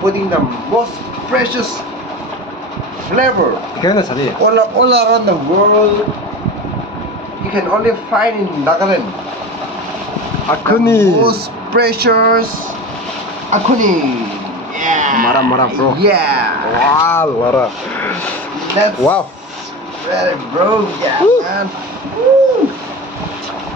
putting the most precious flavor 그거는 사실 all around the world. You can only find in Nagaland. 아크니 Most precious akuni. Yeah. 마라 bro. Yeah. 와 마라. That's 와우. better, bro. Yeah, man. Woo.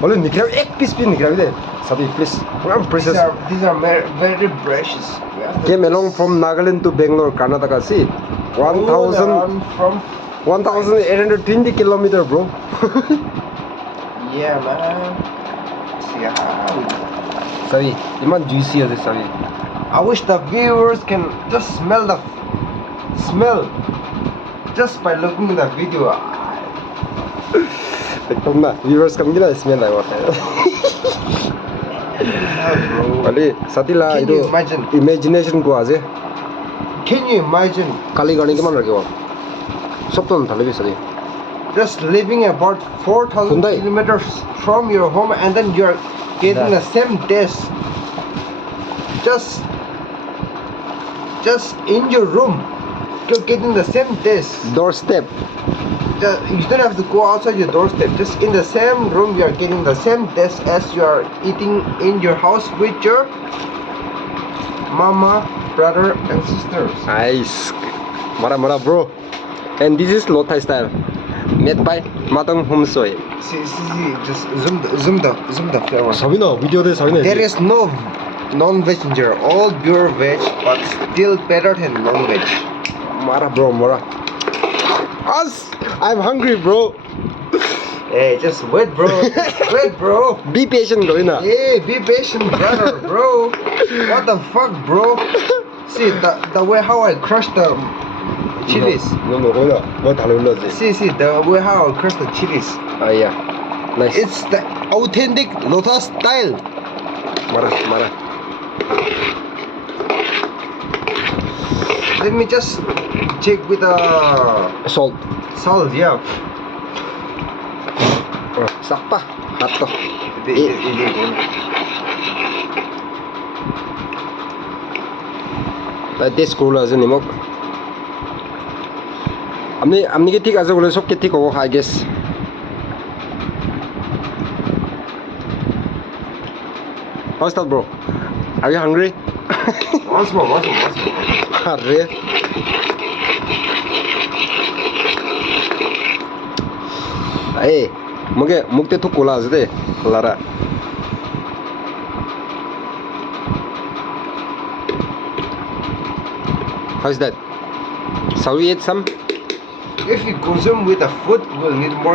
원래 니크라 ek piece pin 니크라 돼. 사비 please. I'm precious. These are very precious. Came along from Nagaland to Bangalore, Karnataka. See, 1,820 kilometer, bro. Yeah, man. See how. Sorry, iman juicy as sorry. I wish the viewers can just smell just by looking at the video. Ekdom na viewers kam gila smell like what. Wali satila Can you itu imagine? imagination ko aje. Can you imagine Kali gani keman rakhibo. Sopton thale sari. just living about 4,000 Hyundai. kilometers from your home and then you're getting the same taste just in your room. You're getting the same taste. Doorstep. You don't have to go outside your doorstep. Just in the same room, you are getting the same taste as you are eating in your house with your mama, brother, and sisters. Nice. Mara bro. And this is Lotha style. Made by Matang Homsoy. See. Just zoom the flavor. 사비나 비디오에 사비나. There is no non-veg in here. All pure veg, but still better than non-veg. Mara bro, Mara. Us, I'm hungry, bro. Hey, just wait, bro. Wait, bro. Be patient, Gorina. Hey, be patient, brother, bro. What the fuck, bro? See the way how I crushed the chilies. No, Gorina. What are you doing? See the way how I crushed the chilies. Ah, yeah. Nice. It's the authentic Lotha style. Mara. Let me just check with the Salt. salt. Yeah. Sakpa. Hato. This cool as any mock. I'm getting as a will soak it, I guess. How's that, bro? Are you hungry? Once more. Hurry. Hey, mukte to cola as de Lara. How's that? Shall we eat some? If you consume with the food, we'll need more